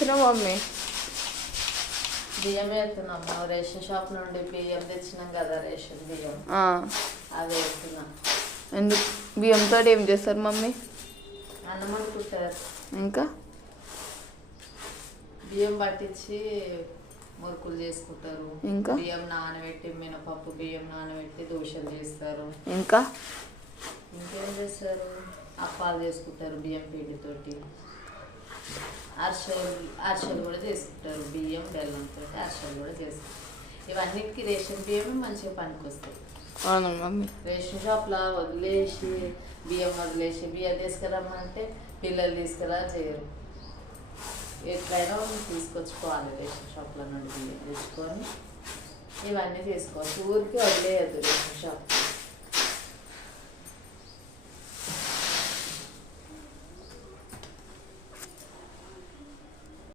Mummy బియ్యం వేస్తున్నాం. Ration shop నుండి బియ్యం తెచ్చినాం కదా, రేషన్ బియ్యం అవి వేస్తున్నాం. ఎందుకు బియ్యంతో ఏం చేస్తారు మమ్మీ? అన్నం అనుకుంటారు. ఇంకా బియ్యం పట్టించి మురుకులు చేసుకుంటారు. ఇంకా బియ్యం నానబెట్టి మినపప్పు బియ్యం నానబెట్టి దోశలు చేస్తారు. ఇంకా ఇంకేం చేస్తారు? అప్పాలు చేసుకుంటారు బియ్యం పిండితోటి. అరిసెలు కూడా చేసుకుంటారు. బియ్యం బెల్లంతో అరిసెలు కూడా చేసుకుంటారు. ఇవన్నిటికీ రేషన్ బియ్యం మంచిగా పనికొస్తాయి. అవును మమ్మీ. రేషన్ షాప్లో వదిలేసి బియ్యం తీసుకురమ్మంటే పిల్లలు తీసుకురా చేయరు. ఎట్లయినా తీసుకొచ్చుకోవాలి. రేషన్ షాప్లో నుండి బియ్యం తెచ్చుకొని ఇవన్నీ చేసుకోవచ్చు. ఊరికి వదిలేయద్దు రేషన్ షాప్.